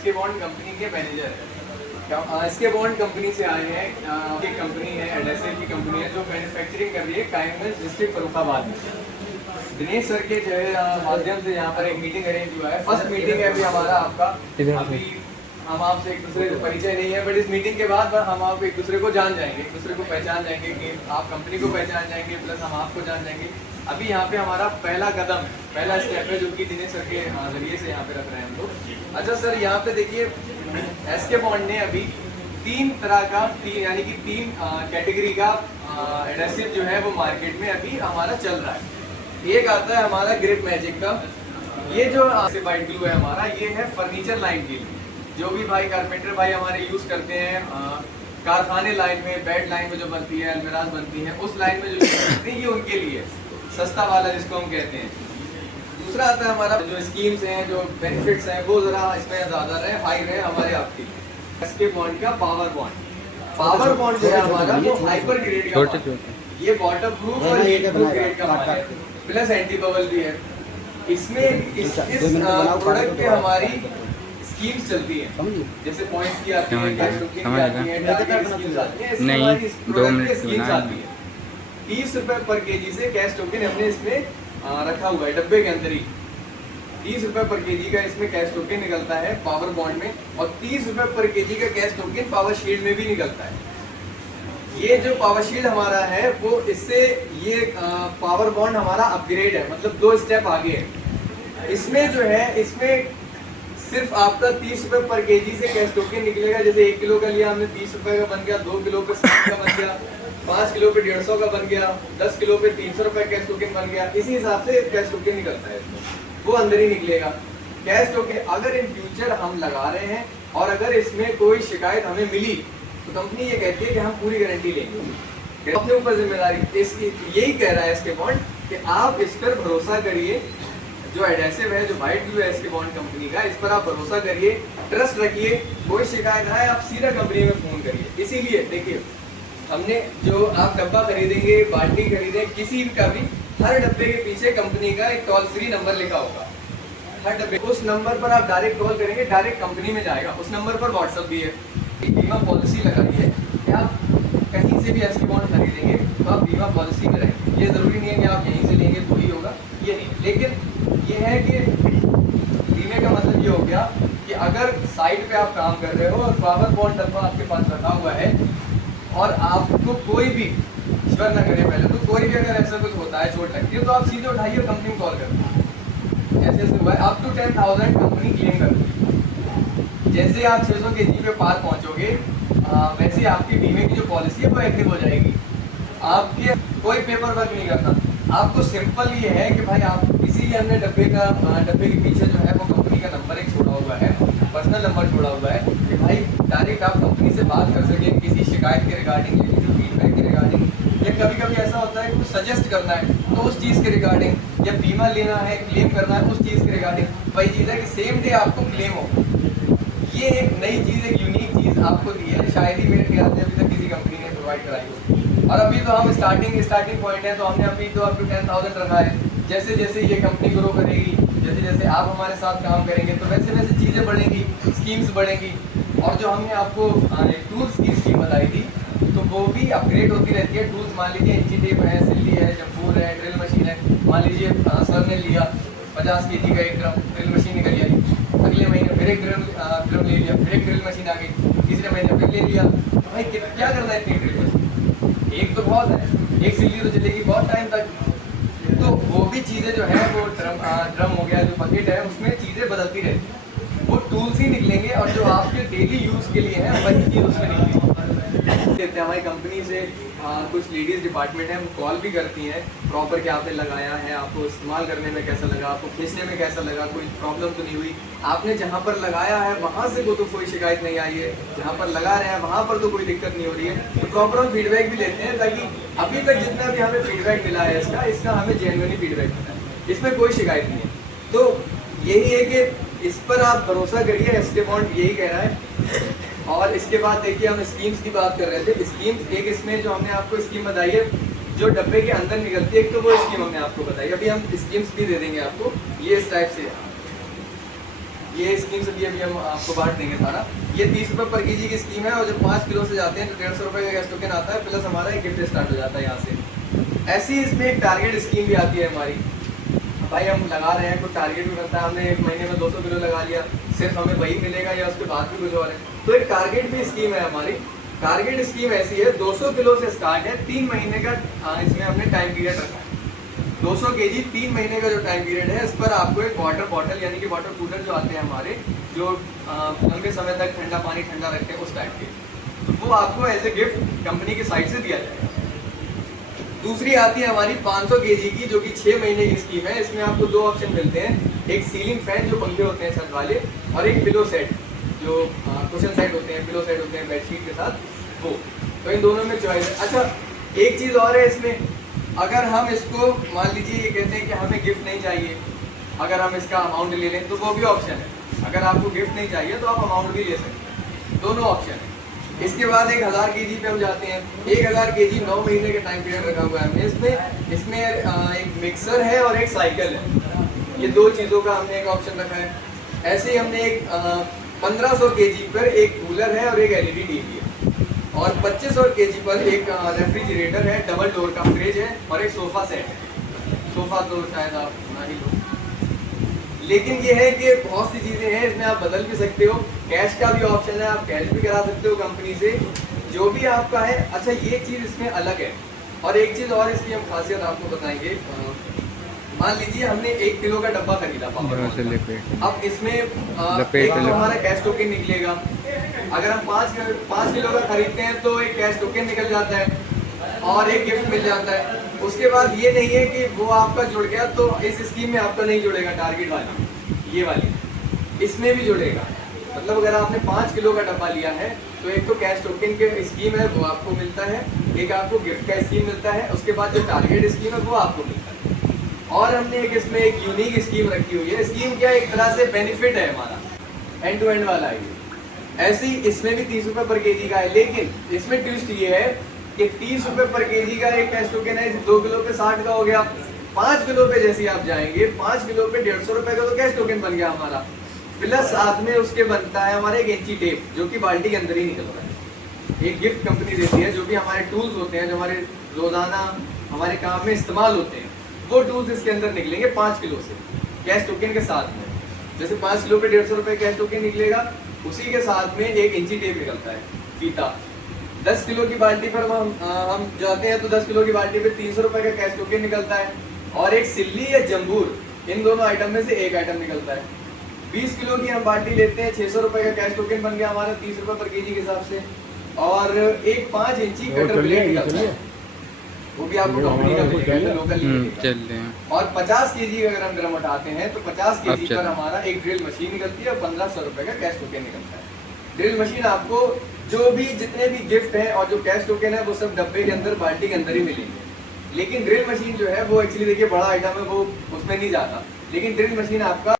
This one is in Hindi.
एसके बॉन्ड कंपनी के मैनेजर हैं। एसके बॉन्ड कंपनी से आए हैं। एक कंपनी है, एडेसिव की कंपनी है जो मैन्युफैक्चरिंग कर रही है कायमगंज डिस्ट्रिक्ट फर्रुखाबाद में। दिनेश सर के जो है माध्यम से यहाँ पर एक मीटिंग अरेंज हुआ है। फर्स्ट मीटिंग है अभी हमारा आपका। अभी हम आपसे एक दूसरे से परिचय नहीं है, बट इस मीटिंग के बाद हम आप एक दूसरे को जान जाएंगे, एक दूसरे को पहचान जाएंगे कि आप कंपनी को पहचान जाएंगे, प्लस हम आपको जान जाएंगे। अभी यहाँ पे हमारा पहला कदम है, पहला स्टेप है जो कि दिनेश सर के जरिए से यहाँ पे रख रहे हैं हम लोग। अच्छा सर, यहाँ पे देखिए एसके बॉन्ड ने अभी 3 तरह का यानी कि 3 कैटेगरी का एडेसिव जो है वो मार्केट में अभी हमारा चल रहा है। एक आता है हमारा ग्रिप मैजिक का, ये जो वाइट ग्लू है हमारा, ये है फर्नीचर लाइन के लिए। जो भी भाई कारपेंटर भाई हमारे यूज करते हैं कारखाने लाइन में, बेड लाइन में जो बनती है, अलमिराज बनती है, उस लाइन में जो यूज करते हैं, ये उनके लिए सस्ता वाला जिसको हम कहते हैं। दूसरा आता है हमारा जो स्कीम्स हैं, जो बेनिफिट्स हैं, वो जरा इसमें ज्यादा रहे, हाई रहे हमारे आपके। एसके बॉन्ड का पावर बॉन्ड जो है हमारा वो हाइपर ग्रेड का, ये वाटर प्रूफ और हीट प्रूफ ग्रेड का माल है, प्लस एंटी बबल भी है। इसमें इस प्रोडक्ट पे हमारी स्कीम्स चलती है, जैसे पॉइंट्स की आती है, कैश टोकन की आती है, टारगेट स्कीम्स आती है। इसमें हमारी इस प्रोडक्ट पे स्कीम्स आती है। 30 रुपए पर केजी से कैश टोकन हमने इसमें रखा हुआ है डब्बे के अंदर ही। 30 रुपए पर केजी का इसमें कैश टोकन निकलता है पावर बॉन्ड में, और 30 रुपए पर केजी का कैश टोकन पावर शील्ड में भी निकलता है। ये जो पावर शील्ड हमारा है वो इससे ये पावर बॉन्ड हमारा अपग्रेड है, मतलब 2 स्टेप आगे है। इसमें जो है, इसमें सिर्फ आपका 30 रुपए पर केजी से कैश टोकन निकलेगा। जैसे 1 किलो का लिया हमने 30 रुपए का बन गया, 2 किलो पे 60 का बन गया, 5 किलो पे 150 का बन गया, 10 किलो पे 300 रुपए कैश टोकन बन गया। इसी हिसाब से कैश टोकन निकलता है, वो अंदर ही निकलेगा कैश टोकन। अगर इन फ्यूचर हम लगा रहे हैं और अगर इसमें कोई शिकायत हमें मिली तो कंपनी ये कहती है कि हम पूरी गारंटी लेंगे, अपने ऊपर जिम्मेदारी। इसकी यही कह रहा है एसके बॉन्ड कि आप इस पर भरोसा करिए। जो एडेसिव है, जो वाइट ग्लू है एसके बॉन्ड कंपनी का, इस पर आप भरोसा करिए, ट्रस्ट रखिए। कोई शिकायत आए आप सीधा कंपनी में फोन करिए। इसीलिए देखिए, हमने जो आप डब्बा खरीदेंगे, बाल्टी खरीदें, किसी का भी, हर डब्बे के पीछे कंपनी का एक टोल फ्री नंबर लिखा होगा। हर डब्बे, उस नंबर पर आप डायरेक्ट कॉल करेंगे, डायरेक्ट कंपनी में जाएगा। उस नंबर पर व्हाट्सएप भी है। एक बीमा पॉलिसी लगाई है कि आप कहीं से भी एसके बॉन्ड खरीदेंगे तो आप बीमा पॉलिसी में रहेंगे। ये जरूरी नहीं है कि आप यहीं से लेंगे तो ही होगा, ये नहीं। लेकिन ये है कि बीमे का मतलब ये हो गया कि अगर साइट पे आप काम कर रहे हो और पावर बॉन्ड डब्बा आपके पास रखा हुआ है और आपको कोई भी श्योर ना करे पहले, तो कोई भी अगर ऐसा कुछ होता है, चोट लगती है, तो आप सीधे उठाइए, कंपनी कॉल करते। ऐसे ऐसे हुआ है, अप टू 10,000 कंपनी क्लेम करती है। जैसे आप 600 kg पे पार पहुंचोगे, वैसे आपकी बीमे की जो पॉलिसी है वो एक्टिव हो जाएगी। आपके कोई पेपर वर्क नहीं करना, आपको सिंपल ये है कि भाई आप इसीलिए हमने डब्बे के पीछे जो है वो कंपनी का नंबर एक छोड़ा हुआ है, पर्सनल नंबर छोड़ा हुआ है कि भाई डायरेक्ट आप कंपनी से बात कर सके किसी शिकायत के रिगार्डिंग या किसी फीडबैक के रिगार्डिंग, या कभी कभी ऐसा होता है कुछ सजेस्ट करना है तो उस चीज़ के रिगार्डिंग, या बीमा लेना है, क्लेम करना है, उस चीज़ के रिगार्डिंग। वही चीज़ है कि सेम डे आपको क्लेम हो। ये एक नई चीज़, एक यूनिक चीज़ आपको दी है, शायद ही मेरे ख्याल से अभी तक किसी कंपनी ने प्रोवाइड कराई हो। और अभी तो हम स्टार्टिंग पॉइंट है, तो हमने अभी तो अप टू 10,000 रखा है। जैसे जैसे ये कंपनी ग्रो करेगी, जैसे जैसे आप हमारे साथ काम करेंगे, तो वैसे वैसे चीज़ें बढ़ेंगी, स्कीम्स बढ़ेंगी। और जो हमने आपको टूल्स की स्कीम बताई थी, तो वो भी अपग्रेड होती रहती है। टूल्स मान लीजिए इंची टेप है, सिल्ली है, जम्पूर है, ड्रिल मशीन है। मान लीजिए सर ने लिया 50 kg का एक ड्रम, ड्रिल मशीन निकल आई। अगले महीने फिर एक ड्रम ले लिया, फिर एक ड्रिल मशीन आ गई, तीसरे महीने फिर ले लिया। तो भाई क्या करना है इतनी ड्रिल मशीन? एक तो बहुत है, एक सिल्ली तो चलेगी बहुत टाइम तक। तो वो भी चीज़ें जो है वो ड्रम हो गया, जो बकेट है, उसमें चीज़ें बदलती रहती हैं। वो टूल्स ही निकलेंगे और जो आपके डेली यूज़ के लिए है वही चीज़ उसमें निकलेगी। हमारी कंपनी से कुछ लेडीज़ डिपार्टमेंट है, वो कॉल भी करती हैं प्रॉपर क्या आपने लगाया है, आपको इस्तेमाल करने में कैसा लगा, आपको खींचने में कैसा लगा, कोई प्रॉब्लम तो नहीं हुई, आपने जहाँ पर लगाया है वहाँ से तो कोई शिकायत नहीं आई है, जहाँ पर लगा रहे हैं वहाँ पर तो कोई दिक्कत नहीं हो रही है। तो प्रॉपर हम फीडबैक भी लेते हैं, ताकि अभी तक जितना भी हमें फीडबैक मिला है इसका हमें जेन्युइन फीडबैक मिला है, इसमें कोई शिकायत नहीं है। तो यही है कि इस पर आप भरोसा करिए, एसके बॉन्ड यही कह रहा है। और इसके बाद देखिए, हम स्कीम्स की बात कर रहे थे। स्कीम्स एक इसमें जो हमने आपको स्कीम बताई है, जो डब्बे के अंदर निकलती है, एक तो वो स्कीम हमने आपको बताई। अभी हम स्कीम्स भी दे देंगे आपको, ये इस टाइप से। ये स्कीम से भी अभी हम आपको बांट देंगे सारा। ये 30 रुपये पर केजी की स्कीम है, और जब 5 किलो से जाते हैं तो 150 रुपये का गैस टोकन आता है, प्लस हमारा एक गिफ्ट स्टार्ट हो जाता है यहाँ से। ऐसी इसमें एक टारगेट स्कीम भी आती है हमारी। भाई हम लगा रहे हैं, कोई टारगेट भी बनता है, हमने एक महीने में 200 किलो लगा लिया, सिर्फ हमें वही मिलेगा या उसके बाद भी कुछ और है, तो एक टारगेट भी स्कीम है हमारी। टारगेट स्कीम ऐसी है, 200 किलो से स्टार्ट है, 3 महीने का इसमें हमने टाइम पीरियड रखा है। 200 केजी 3 महीने का जो टाइम पीरियड है, इस पर आपको एक वाटर बॉटल यानी कि वाटर कूलर जो आते हैं हमारे, जो लंबे समय तक ठंडा पानी ठंडा रखते हैं उस टाइप के, तो वो आपको एज ए गिफ्ट कंपनी की साइड से दिया जाएगा। दूसरी आती है हमारी 500 केजी की, जो कि 6 महीने की स्कीम है। इसमें आपको 2 ऑप्शन मिलते हैं, एक सीलिंग फैन जो पंखे होते हैं छत वाले, और एक पिलो सेट जो कुशन सेट होते हैं, पिलो सेट होते हैं बेडशीट के साथ, वो। तो इन दोनों में चॉइस है। अच्छा, एक चीज़ और है इसमें, अगर हम इसको मान लीजिए ये कहते हैं कि हमें गिफ्ट नहीं चाहिए, अगर हम इसका अमाउंट ले लें तो वो भी ऑप्शन है। अगर आपको गिफ्ट नहीं चाहिए तो आप अमाउंट भी ले सकते हैं, दोनों ऑप्शन है। इसके बाद 1000 केजी पे हम जाते हैं। 1000 केजी 9 महीने का टाइम पीरियड रखा हुआ है हमने इसमें एक मिक्सर है और एक साइकिल है, ये 2 चीज़ों का हमने एक ऑप्शन रखा है। ऐसे ही हमने एक 1500 केजी पर एक कूलर है और एक LED टीवी है, और 2500 केजी पर एक रेफ्रिजरेटर है, डबल डोर का फ्रिज है, और एक सोफ़ा सेट है। सोफ़ा तो शायद आप ना ही लो, लेकिन ये है कि बहुत सी चीज़ें हैं इसमें, आप बदल भी सकते हो। कैश का भी ऑप्शन है, आप कैश भी करा सकते हो कंपनी से, जो भी आपका है। अच्छा, ये चीज़ इसमें अलग है। और एक चीज़ और इसकी हम खासियत आपको बताएंगे, मान लीजिए हमने 1 किलो का डब्बा खरीदा पावर, अब इसमें एक तो हमारा कैश टोकन निकलेगा। अगर हम 5 किलो का खरीदते हैं तो एक कैश टोकन निकल जाता है और एक गिफ्ट मिल जाता है। उसके बाद ये नहीं है कि वो आपका जुड़ गया तो इस स्कीम में आपका नहीं जुड़ेगा, टारगेट वाली ये वाली इसमें भी जुड़ेगा। मतलब अगर आपने 5 किलो का डब्बा लिया है तो एक तो कैश टोकन के स्कीम है वो आपको मिलता है, एक आपको गिफ्ट का स्कीम मिलता है, उसके बाद जो टारगेट स्कीम है वो आपको मिलता है। और हमने इसमें एक यूनिक स्कीम रखी हुई है। स्कीम क्या, एक तरह से बेनिफिट है हमारा, एंड टू एंड वाला है ये। ऐसे ही इसमें भी 30 रुपये पर केजी का है, लेकिन इसमें ट्विस्ट ये है कि 30 रुपये पर केजी का एक कैश टोकन है, 2 किलो पे 60 का हो गया। 5 किलो पे जैसे आप जाएंगे, 5 किलो पे 150 रुपये का तो कैश टोकन बन गया हमारा, प्लस साथ में उसके बनता है हमारे एक इंची टेप, जो कि बाल्टी के अंदर ही निकल रहा है। एक गिफ्ट कंपनी देती है, जो भी हमारे टूल्स होते हैं, जो हमारे रोजाना हमारे काम में इस्तेमाल होते हैं, वो टूल्स इसके अंदर निकलेंगे 5 किलो से कैश टोकन के साथ में। जैसे 5 किलो पे 150 रुपये कैश टोकन निकलेगा, उसी के साथ में एक इंची टेप निकलता है, फीता। 10 किलो की बाल्टी पर हम जाते हैं तो 10 किलो की बाल्टी पे 300 रुपये का कैश टोकन निकलता है, और एक सिल्ली या जम्बूर, इन दोनों आइटम में से एक आइटम निकलता है। 20 किलो की हम बाल्टी लेते हैं, 600 रुपये का कैश टोकन बन गया हमारा 30 रुपये पर केजी के हिसाब से, और एक 5 इंची कटर प्लेट निकलता है, वो भी आपको कंपनी का मिलेगा, लोकल नहीं। और 50 केजी अगर हम ड्रम उठाते हैं तो 50 केजी पर हमारा एक ड्रिल मशीन निकलती है और 1500 रुपये का कैश टोकन निकलता है। ड्रिल मशीन आपको जो भी जितने भी गिफ्ट हैं और जो कैश टोकन है वो सब डब्बे के अंदर, बाल्टी के अंदर ही मिलेंगे। लेकिन ड्रिल मशीन जो है वो एक्चुअली देखिए बड़ा आइटम है, वो उसमें नहीं जाता, लेकिन ड्रिल मशीन आपका